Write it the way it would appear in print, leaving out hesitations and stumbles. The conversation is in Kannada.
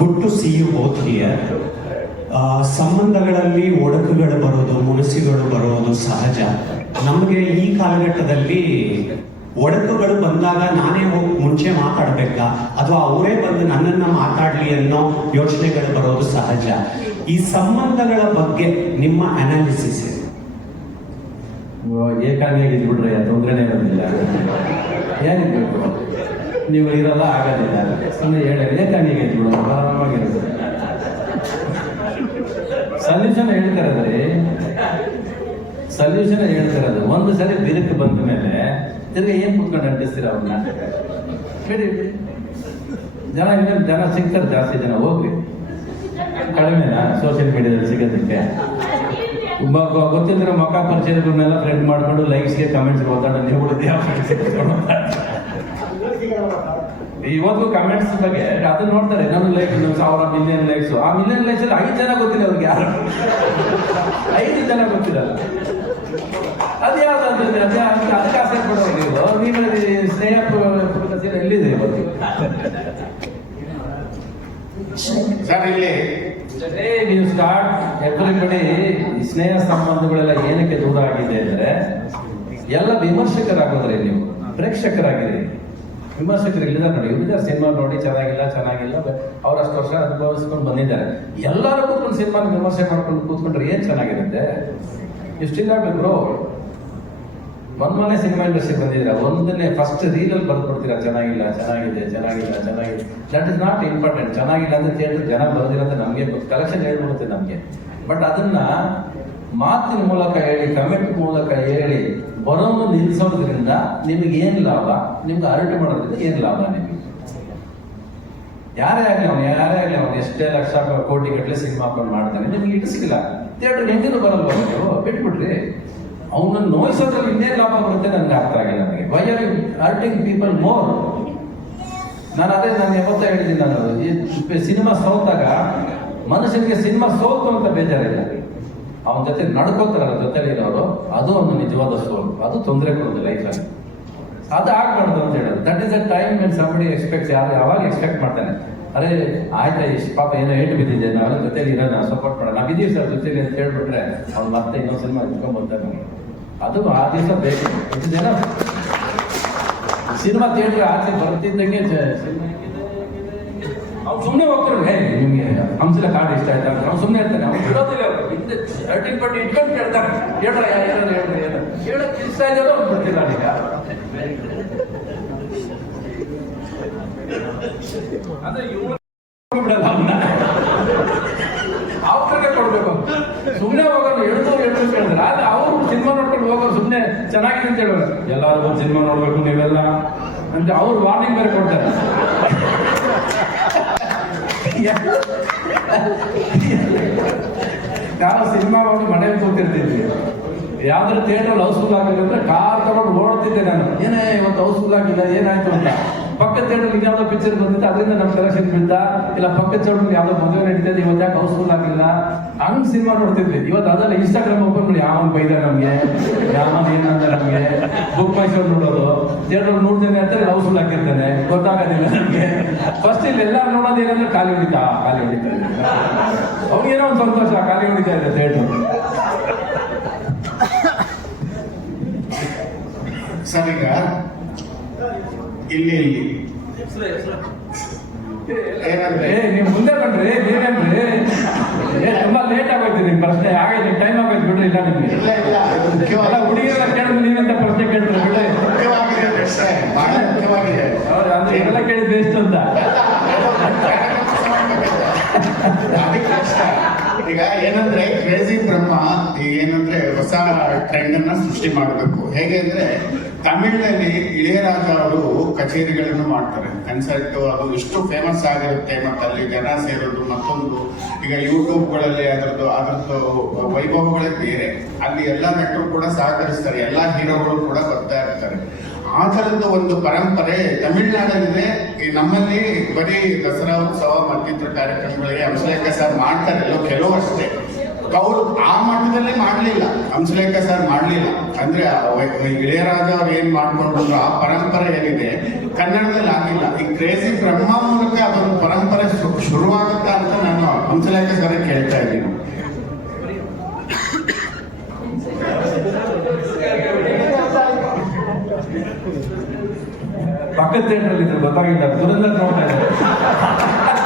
Good to see you both here. ಸಂಬಂಧಗಳಲ್ಲಿ ಒಡಕುಗಳು ಬರೋದು, ಮುನಿಸಿಗಳು ಬರೋದು ಸಹಜ. ನಮಗೆ ಈ ಕಾಲಘಟ್ಟದಲ್ಲಿ ಒಡಕುಗಳು ಬಂದಾಗ ನಾನೇ ಹೋಗಿ ಮುಂಚೆ ಮಾತಾಡ್ಬೇಕಾ ಅಥವಾ ಅವರೇ ಬಂದು ನನ್ನನ್ನು ಮಾತಾಡಲಿ ಅನ್ನೋ ಯೋಚನೆಗಳು ಬರೋದು ಸಹಜ. ಈ ಸಂಬಂಧಗಳ ಬಗ್ಗೆ ನಿಮ್ಮ ಅನಾಲಿಸಿಸ್ ಏಕಾಂಗಿಯಾಗಿ ಬಿಡ್ರಿ, ತೊಂದರೆನೇ ಇರೋದಿಲ್ಲ. ಏನಿರ್ಬೇಕು, ನೀವು ಇರಲ್ಲ ಆಗೋದಿಲ್ಲ. ಸುಮ್ಮನೆ ಹೇಳಿ ಏಕಾಂಗಿಯಾಗಿ ಬಿಡೋದು ಆರಾಮಾಗಿರೋದು. ಸೊಲ್ಯೂಷನ್ ಹೇಳ್ತಾರದು ಒಂದು ಸರಿ ಬಿರುಕು ಬಂದ ಮೇಲೆ ತಿರ್ಗಿ ಏನ್ ಕುತ್ಕೊಂಡು ಅಂಟಿಸ್ತೀರ ಅವ್ರನ್ನ? ಬಿಡಿ ಜನ ಸಿಗ್ತಾರೆ, ಜಾಸ್ತಿ ಜನ ಹೋಗ್ರಿ. ಕಡಿಮೆನಾ ಸೋಷಿಯಲ್ ಮೀಡಿಯಾದಲ್ಲಿ ಸಿಗೋದಕ್ಕೆ? ಗೊತ್ತಿದ್ರೆ ಮಕ್ಕ ಪರಿಚಯಗಳನ್ನೆಲ್ಲ ಫ್ರೆಂಡ್ ಮಾಡ್ಕೊಂಡು ಲೈಕ್ಸ್ಗೆ ಕಮೆಂಟ್ಸ್ ಓದಾಡ ನೀವು ಇವತ್ತು ಕಮೆಂಟ್ಸ್ ಬಗ್ಗೆ ಅದನ್ನ ನೋಡ್ತಾರೆ. ನನ್ನ ಲೈಕ್ 1000 ಮಿಲಿಯನ್ ಲೈಕ್ಸ್. ಆ ಮಿಲಿಯನ್ ಲೈಕ್ಸ್ ಅಲ್ಲಿ 5 ಜನ ಗೊತ್ತಿಲ್ಲ ಅವ್ರಿಗೆ, ಯಾರು 5 ಜನ ಗೊತ್ತಿರಲ್ಲ. ಅದ್ಯಾವ್ದು ಅದಕ್ಕೆ ಆಸೆ ಪಡೋರು ನೀವು ಸ್ನೇಹ ಎಲ್ಲಿದೆ ಇವತ್ತು? ನೀವು ಸ್ಟಾರ್ಟ್ ಎವ್ರಿಬಡಿ. ಸ್ನೇಹ ಸಂಬಂಧಗಳೆಲ್ಲ ಏನಕ್ಕೆ ದೂರ ಆಗಿದೆ ಅಂದ್ರೆ ಎಲ್ಲ ವಿಮರ್ಶಕರಾಗೋದ್ರಿ, ನೀವು ಪ್ರೇಕ್ಷಕರಾಗಿರಿ. ವಿಮರ್ಶಕರು ಇಲ್ಲಿದ್ದಾರೆ ನೋಡಿ, ಇಲ್ಲಿದ್ದಾರೆ ಸಿನಿಮಾ ನೋಡಿ ಚೆನ್ನಾಗಿಲ್ಲ ಅವರಷ್ಟು ವರ್ಷ ಅನುಭವಿಸ್ಕೊಂಡು ಬಂದಿದ್ದಾರೆ. ಎಲ್ಲರೂ ಕೂತ್ಕೊಂಡು ಸಿನಿಮಾನ ವಿಮರ್ಶೆ ಮಾಡ್ಕೊಂಡು ಕೂತ್ಕೊಂಡ್ರೆ ಏನ್ ಚೆನ್ನಾಗಿರುತ್ತೆ? ಇಷ್ಟಿಲ್ಲ ಬ್ರೋ. ಮೊನ್ನೆ ಸಿನಿಮಾ ಇಂಡಸ್ಟ್ರಿ ಬಂದಿದ್ದೀರಾ, ಒಂದನ್ನೇ ಫಸ್ಟ್ ರೀಲಲ್ಲಿ ಬರ್ಕೊಡ್ತೀರಾ ಚೆನ್ನಾಗಿದೆ. That is not important. ಚೆನ್ನಾಗಿಲ್ಲ ಅಂತ ಹೇಳಿದ್ರೆ ಜನ ಬರೋದಿರಂತ ನಮಗೆ ಕಲೆಕ್ಷನ್ ಹೇಳ್ಬಿಡುತ್ತೆ ನಮಗೆ. ಬಟ್ ಅದನ್ನ ಮಾತಿನ ಮೂಲಕ ಹೇಳಿ, ಕಮೆಂಟ್ ಮೂಲಕ ಹೇಳಿ ಬರೋನು ನಿಲ್ಲಿಸೋದ್ರಿಂದ ನಿಮಗೆ ಏನ್ ಲಾಭ? ನಿಮ್ಗೆ ಅರಟೆ ಮಾಡೋದ್ರಿಂದ ಏನ್ ಲಾಭ ನಿಮಗೆ? ಯಾರೇ ಆಗ್ಲಿ ಅವನು ಎಷ್ಟೇ ಲಕ್ಷ ಕೋಟಿ ಗಟ್ಟಲೆ ಸಿನಿಮಾ ಹಾಕೊಂಡು ಮಾಡ್ತಾನೆ, ನಿಮ್ಗೆ ಇಡಿಸ್ಲಿಲ್ಲ ಥಿಯೇಟರ್ ಹೆಂಗಿನೂ ಬರಲ್ವ? ನೀವು ಬಿಟ್ಬಿಡ್ರಿ. ಅವನನ್ನು ನೋಯಿಸೋದ್ರಲ್ಲಿ ಇನ್ನೇನು ಲಾಭ ಬರುತ್ತೆ ನನ್ಗೆ ಅರ್ಥ ಆಗಿಲ್ಲ. ನನಗೆ why are you hurting people more? ನಾನು ಯಾವತ್ತೂ ಹೇಳಿದ್ದೀನಿ, ನಾನು ಸಿನಿಮಾ ಸೋತಾಗ ಮನುಷ್ಯನಿಗೆ ಸಿನಿಮಾ ಸೋತು ಅಂತ ಬೇಜಾರಿಲ್ಲ, ಅವನ ಜೊತೆ ನಡ್ಕೋತಾರಲ್ಲ ಜೊತೆಲಿ ಇರೋರು, ಅದು ಒಂದು ನಿಜವಾದ ಸೋಲು. ಅದು ತೊಂದರೆ ಕೊಡೋದು ಲೈಫಲ್ಲಿ. ಅದು ಆಗ್ಬಾರ್ದು ಅಂತ ಹೇಳೋದು. That is a time when somebody expects. ಯಾವಾಗ ಎಕ್ಸ್ಪೆಕ್ಟ್ ಮಾಡ್ತಾನೆ, ಅರೆ ಆಯ್ತಾ ಇಷ್ಟು ಪಾಪ ಏನೋ ಏಟು ಬಿದ್ದಿದೆ, ನಾವೆಲ್ಲ ಜೊತೆಲಿ ಇರೋಣ, ಸಪೋರ್ಟ್ ಮಾಡೋಣ, ನಾವು ಇದೀವಿ ಸರ್ ಜೊತೆಲಿ ಅಂತ ಹೇಳ್ಬಿಟ್ರೆ ಅವ್ನು ಮತ್ತೆ ಇನ್ನೊಂದು ಸಿನಿಮಾ ಇಟ್ಕೊಂಡ್ ಬರ್ತಾರೆ ನಮಗೆ. ಅದು ಆ ದಿವಸ ಬೇಕು. ಎಷ್ಟು ಜನ ಸಿನಿಮಾ ಥಿಯೇಟರ್ ಆಚೆ ಬರ್ತಿದ್ದಂಗೆ ಅವ್ನು ಸುಮ್ಮನೆ ಹೋಗ್ತಾರೆ. ನಿಮ್ಗೆ ಹಂಸಲ ಕಾರ್ಡ್ ಇಷ್ಟ ಆಯ್ತಾ ಅಂತ ಅವ್ನು ಸುಮ್ಮನೆ ಇರ್ತಾನೆ. ಅವ್ನು ಬಿಡೋದಿಲ್ಲ. ಹಿಂದೆ 13 ಪಟ್ಟಿ ಇಟ್ಕೊಂಡು ಕೇಳ್ತಾರೆ, ಹೇಳಕ್ ಇಷ್ಟ ಇದ್ದಾರೋ ಅವ್ನು ಬರ್ತಿಲ್ಲ. ಈಗ ಅಂದ್ರೆ ಬಿಡಲ್ಲ, ಅವ್ರಿಗೆ ಕೊಡ್ಬೇಕು. ಸುಮ್ಮನೆ ಹೋಗೋರು ಹೇಳ್ದು ಕೇಳಿದ್ರೆ ಆದ್ರೆ ಅವ್ರು ಸಿನಿಮಾ ನೋಡ್ಕೊಂಡು ಹೋಗೋರು ಸುಮ್ಮನೆ ಚೆನ್ನಾಗಿದೆ ಅಂತ ಹೇಳೋರು. ಎಲ್ಲರೂ ಒಂದು ಸಿನಿಮಾ ನೋಡ್ಬೇಕು ನೀವೆಲ್ಲ ಅಂತ ಅವ್ರು ವಾರ್ನಿಂಗ್ ಬೇರೆ ಕೊಡ್ತಾರೆ. ನಾವು ಸಿನಿಮಾ ಹೋಗಿ ಮನೇಲಿ ಕೂತಿರ್ತಿದ್ವಿ. ಯಾವ್ದಾದ್ರು ಥಿಯೇಟರ್ ಹೌಸ್ಫುಲ್ ಆಗಿಲ್ಲ ಅಂದ್ರೆ ಕಾರ್ ತಗೊಂಡು ಓಡ್ತಿದ್ದೆ ನಾನು. ಏನೇ ಇವತ್ತು ಹೌಸ್ಫುಲ್ ಆಗಿಲ್ಲ, ಏನಾಯ್ತು ಅಂತ. ಪಕ್ಕದ ಥಿಯೇಟರ್ ಇನ್ಯಾವುದೋ ಪಿಕ್ಚರ್ ಬಂದಿತ್ತು, ಅದರಿಂದ ನಮ್ಮ ಕಲೆಕ್ಷನ್ ಬಿದ್ದ. ಇಲ್ಲ ಪಕ್ಕದ ಥಿಯೇಟರ್ ಯಾವ್ದೋ ಮದುವೆ ನಡೀತಿದೆ, ಇವತ್ತು ಯಾಕೆ ಹೌಸ್ಫುಲ್ ಆಗಿಲ್ಲ, ಹಂಗ್ ಸಿನಿಮಾ ನೋಡ್ತಿದ್ವಿ. ಇವತ್ತು ಅದೆಲ್ಲ ಇನ್ಸ್ಟಾಗ್ರಾಮ್ ಓಪನ್ ಮಾಡಿ ಯಾವನ್ ಬೈದ ನಮ್ಗೆ, ಯಾವನ್ ಏನಂತ ನಮ್ಗೆ. ಬುಕ್ ಮೈ ಶೋ ನೋಡೋದು, ಥಿಯೇಟರ್ ನೋಡ್ತೇನೆ ಅಂತ ಹೌಸ್ಫುಲ್ ಆಗಿರ್ತಾನೆ, ಗೊತ್ತಾಗೋದಿಲ್ಲ ನಮ್ಗೆ. ಫಸ್ಟ್ ಇಲ್ಲಿ ಎಲ್ಲ ನೋಡೋದು ಏನಂದ್ರೆ ಖಾಲಿ ಹೊಡಿತಾ ಇದೆ. ಅವ್ನಿಗೇನೋ ಒಂದು ಸಂತೋಷ, ಖಾಲಿ ಹೊಡಿತಾ ಇದೆ ಥಿಯೇಟರ್. ಸರ್ ಈಗ ಇಲ್ಲಿ ಏನಂದ್ರೆ ನೀವು ಮುಂದೆ ಬನ್ರಿ, ನೀವೇನ್ರಿ ತುಂಬಾ ಲೇಟ್ ಆಗೋಯ್ತು ನಿಮ್ ಪ್ರಶ್ನೆ. ಹಾಗೆ ನಿಮ್ ಟೈಮ್ ಆಗೋಯ್ತು ಬಿಡ್ರಿ. ಇಲ್ಲ ನಿಮ್ಗೆ ಹುಡುಗಿಯರೆಲ್ಲ ಕೇಳಿದ್ರೆ ನೀವೆಂತ ಪ್ರಶ್ನೆ ಕೇಳ್ತಾರೆ ಬಿಡ್ರಿ. ಮುಖ್ಯವಾಗಿದೆ ಅಂದ್ರೆ ಇದೆಲ್ಲ ಕೇಳಿದ್ರೆ ಎಷ್ಟು ಅಂತ. ಈಗ ಏನಂದ್ರೆ ಕ್ರೇಜಿ ಬ್ರಹ್ಮ ಏನಂದ್ರೆ ಹೊಸ ಟ್ರೆಂಡ್ ಅನ್ನ ಸೃಷ್ಟಿ ಮಾಡಬೇಕು. ಹೇಗೆ ಅಂದ್ರೆ ತಮಿಳಿನಲ್ಲಿ ಇಳೆಯರಾಜ ಅವರು ಕಚೇರಿಗಳನ್ನು ಮಾಡ್ತಾರೆ, ಕನ್ಸರ್ಟ್. ಅದು ಎಷ್ಟು ಫೇಮಸ್ ಆಗಿರುತ್ತೆ, ಮತ್ತೆ ಅಲ್ಲಿ ಜನ ಸೇರೋದು ಮತ್ತೊಂದು. ಈಗ ಯೂಟ್ಯೂಬ್ಗಳಲ್ಲಿ ಅದರದ್ದು ವೈಭವಗಳೇ ಬೇರೆ. ಅಲ್ಲಿ ಎಲ್ಲ ನಟರು ಕೂಡ ಸಹಕರಿಸ್ತಾರೆ, ಎಲ್ಲ ಹೀರೋಗಳು ಕೂಡ ಬರ್ತಾ ಇರ್ತಾರೆ. ಆ ಥರದ್ದು ಒಂದು ಪರಂಪರೆ ತಮಿಳುನಾಡಲ್ಲಿದೆ. ನಮ್ಮಲ್ಲಿ ಬರೀ ದಸರಾ ಉತ್ಸವ ಮತ್ತಿತರ ಕಾರ್ಯಕ್ರಮಗಳಿಗೆ ಹಂಸಲೇಖ ಸರ್ ಮಾಡ್ತಾರೆ, ಎಲ್ಲೋ ಕೆಲವು ಅಷ್ಟೇ. ಅವರು ಆ ಮಟ್ಟದಲ್ಲಿ ಮಾಡ್ಲಿಲ್ಲ, ಹಂಸಲೇಖ ಸರ್ ಮಾಡ್ಲಿಲ್ಲ. ಅಂದ್ರೆ ಇಳೆಯರಾಜ ಅವ್ರು ಏನ್ ಮಾಡ್ಕೊಂಡ್ರು ಆ ಪರಂಪರೆ ಏನಿದೆ ಕನ್ನಡದಲ್ಲಿ ಆಗಿಲ್ಲ. ಈ ಕ್ರೇಜಿ ಬ್ರಹ್ಮ ಮೂಲಕ ಅದೊಂದು ಪರಂಪರೆ ಶುರು ಪಕ್ಕದ ಥಿಯೇಟರ್ ಇದ್ರು ಗೊತ್ತಾಗಿಲ್ಲ ದುರಂದರ್ ನೋಡ್ತಾ ಇದ್ದಾರೆ